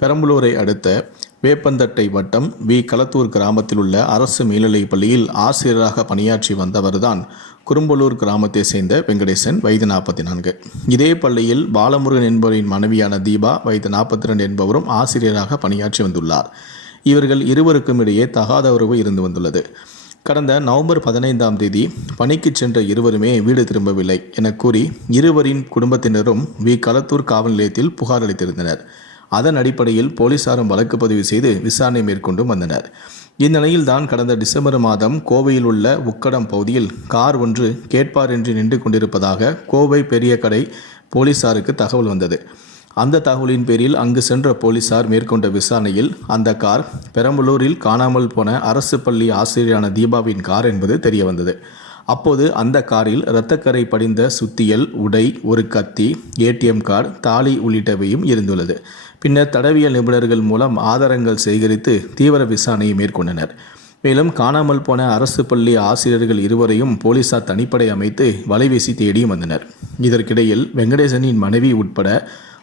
பெரம்பலூரை அடுத்த வேப்பந்தட்டை வட்டம் வி. களத்தூர் கிராமத்தில் உள்ள அரசு மேல்நிலைப் பள்ளியில் ஆசிரியராக பணியாற்றி வந்தவர்தான் குறும்பலூர் கிராமத்தை சேர்ந்த வெங்கடேசன் வயது நாற்பத்தி நான்கு இதே பள்ளியில் பாலமுருகன் என்பவரின் மனைவியான தீபா வயது நாற்பத்தி ரெண்டு என்பவரும் ஆசிரியராக பணியாற்றி வந்துள்ளார். இவர்கள் இருவருக்கும் இடையே தகாத உறவு இருந்து வந்துள்ளது. கடந்த நவம்பர் பதினைந்தாம் தேதி பணிக்கு சென்ற இருவருமே வீடு திரும்பவில்லை என கூறி இருவரின் குடும்பத்தினரும் வி. களத்தூர் காவல் நிலையத்தில் புகார் அளித்திருந்தனர். அதன் அடிப்படையில் போலீசாரும் வழக்கு பதிவு செய்து விசாரணை மேற்கொண்டு வந்தனர். இந்நிலையில் தான் கடந்த டிசம்பர் மாதம் கோவையில் உள்ள உக்கடம் பகுதியில் கார் ஒன்று கேட்பார் என்று நின்று கொண்டிருப்பதாக கோவை பெரிய கடை போலீசாருக்கு தகவல் வந்தது. அந்த தகவலின் பேரில் அங்கு சென்ற போலீசார் மேற்கொண்ட விசாரணையில் அந்த கார் பெரம்பலூரில் காணாமல் போன அரசு பள்ளி ஆசிரியரான தீபாவின் கார் என்பது தெரியவந்தது. அப்போது அந்த காரில் இரத்தக்கரை படிந்த சுத்தியல் உடை ஒரு கத்தி ஏடிஎம் கார்டு தாலி உள்ளிட்டவையும் இருந்துள்ளது. பின்னர் தடவியல் நிபுணர்கள் மூலம் ஆதாரங்கள் சேகரித்து தீவிர விசாரணையை மேற்கொண்டனர். மேலும் காணாமல் போன அரசு பள்ளி ஆசிரியர்கள் இருவரையும் போலீசார் தனிப்படை அமைத்து வலைவீசி தேடியும் வந்தனர். இதற்கிடையில் வெங்கடேசனின் மனைவி உட்பட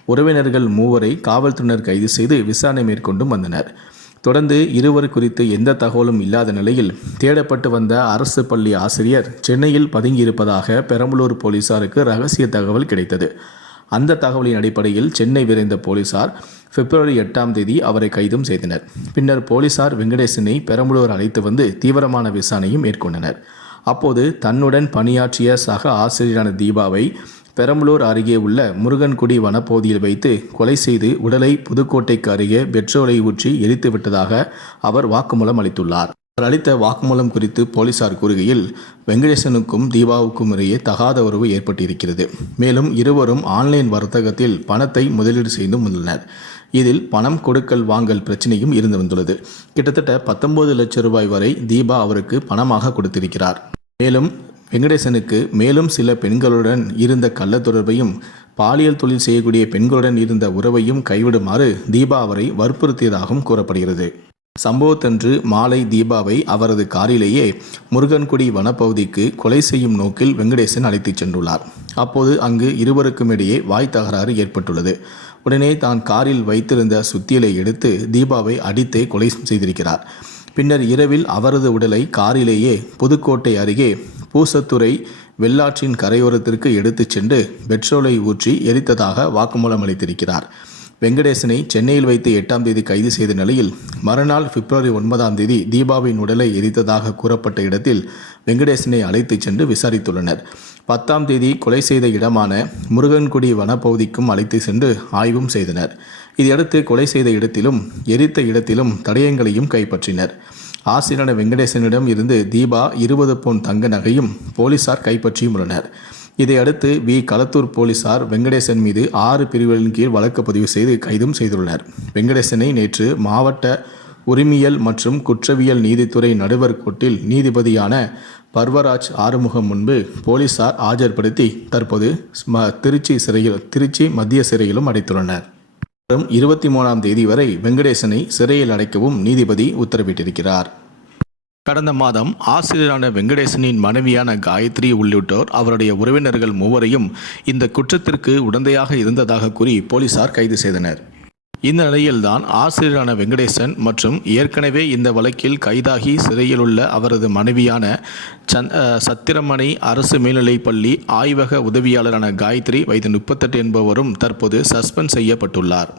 உறவினர்கள் மூவரை காவல்துறையினர் கைது செய்து விசாரணை மேற்கொண்டும் வந்தனர். தொடர்ந்து இருவர் குறித்து எந்த தகவலும் இல்லாத நிலையில் தேடப்பட்டு வந்த அரசு பள்ளி ஆசிரியர் சென்னையில் பதுங்கியிருப்பதாக பெரம்பலூர் போலீசாருக்கு ரகசிய தகவல் கிடைத்தது. அந்த தகவலின் அடிப்படையில் சென்னை விரைந்த போலீசார் பிப்ரவரி எட்டாம் தேதி அவரை கைதும் செய்தனர். பின்னர் போலீசார் வெங்கடேசனை பெரம்பலூர் அழைத்து வந்து தீவிரமான விசாரணையும் மேற்கொண்டனர். அப்போது தன்னுடன் பணியாற்றிய சக ஆசிரியரான தீபாவை பெரம்பலூர் அருகே உள்ள முருகன்குடி வனப்பகுதியில் வைத்து கொலை செய்து உடலை புதுக்கோட்டைக்கு அருகே பெட்ரோலை ஊற்றி எரித்து விட்டதாக அவர் வாக்குமூலம் அளித்துள்ளார். அவர் அளித்த வாக்குமூலம் குறித்து போலீசார் கூறுகையில் வெங்கடேசனுக்கும் தீபாவுக்கும் இடையே தகாத உறவு ஏற்பட்டிருக்கிறது. மேலும் இருவரும் ஆன்லைன் வர்த்தகத்தில் பணத்தை முதலீடு செய்து உள்ளனர் இதில் பணம் கொடுக்கல் வாங்கல் பிரச்சனையும் இருந்து வந்துள்ளது. கிட்டத்தட்ட பத்தொன்பது லட்சம் ரூபாய் வரை தீபா அவருக்கு பணமாக கொடுத்திருக்கிறார். மேலும் வெங்கடேசனுக்கு மேலும் சில பெண்களுடன் இருந்த கள்ள தொடர்பையும் பாலியல் தொழில் செய்யக்கூடிய பெண்களுடன் இருந்த உறவையும் கைவிடுமாறு தீபா அவரை வற்புறுத்தியதாகவும் கூறப்படுகிறது. சம்பவத்தன்று மாலை தீபாவை அவரது காரிலேயே முருகன்குடி வனப்பகுதிக்கு கொலை செய்யும் நோக்கில் வெங்கடேசன் அழைத்துச் சென்றுள்ளார். அப்போது அங்கு இருவருக்கும் இடையே வாய் தகராறு ஏற்பட்டுள்ளது. உடனே தான் காரில் வைத்திருந்த சுத்தியலை எடுத்து தீபாவை அடித்தே கொலை செய்திருக்கிறார். பின்னர் இரவில் அவரது உடலை காரிலேயே புதுக்கோட்டை அருகே பூசத்துறை வெள்ளாற்றின் கரையோரத்திற்கு எடுத்துச் சென்று பெட்ரோலை ஊற்றி எரித்ததாக வாக்குமூலம் அளித்திருக்கிறார். வெங்கடேசனை சென்னையில் வைத்து எட்டாம் தேதி கைது செய்த நிலையில் மறுநாள் பிப்ரவரி ஒன்பதாம் தேதி தீபாவின் உடலை எரித்ததாக கூறப்பட்ட இடத்தில் வெங்கடேசனை அழைத்துச் சென்று விசாரித்துள்ளனர். பத்தாம் தேதி கொலை செய்த இடமான முருகன்குடி வனப்பகுதிக்கும் அழைத்து சென்று ஆய்வும் செய்தனர். இதையடுத்து கொலை செய்த இடத்திலும் எரித்த இடத்திலும் தடயங்களையும் கைப்பற்றினர். ஆசிரியரான வெங்கடேசனிடம் இருந்து தீபா இருபது பவுன் தங்க நகையும் போலீசார் கைப்பற்றியும் உள்ளனர். இதையடுத்து வி. களத்தூர் போலீசார் வெங்கடேசன் மீது ஆறு பிரிவுகளின் கீழ் வழக்கு பதிவு செய்து கைதும் செய்துள்ளனர். வெங்கடேசனை நேற்று மாவட்ட உரிமையல் மற்றும் குற்றவியல் நீதித்துறை நடுவர் கோர்ட்டில் நீதிபதியான பர்வராஜ் ஆறுமுகம் முன்பு போலீசார் ஆஜர்படுத்தி தற்போது ஸ்ம- திருச்சி சிறையில் திருச்சி மத்திய சிறையிலும் அடைத்துள்ளனர். வரும் இருபத்தி மூணாம் தேதி வரை வெங்கடேசனை சிறையில் அடைக்கவும் நீதிபதி உத்தரவிட்டிருக்கிறார். கடந்த மாதம் ஆசிரியரான வெங்கடேசனின் மனைவியான காயத்ரி உள்ளிட்டோர் அவருடைய உறவினர்கள் மூவரையும் இந்த குற்றத்திற்கு உடந்தையாக இருந்ததாக கூறி போலீசார் கைது செய்தனர். இந்த நிலையில்தான் ஆசிரியரான வெங்கடேசன் மற்றும் ஏற்கனவே இந்த வழக்கில் கைதாகி சிறையில் உள்ள அவரது மனைவியான சந் சத்திரமணி அரசு மேல்நிலைப் பள்ளி ஆய்வக உதவியாளரான காயத்ரி வயது முப்பத்தெட்டு என்பவரும் தற்போது சஸ்பெண்ட் செய்யப்பட்டுள்ளார்.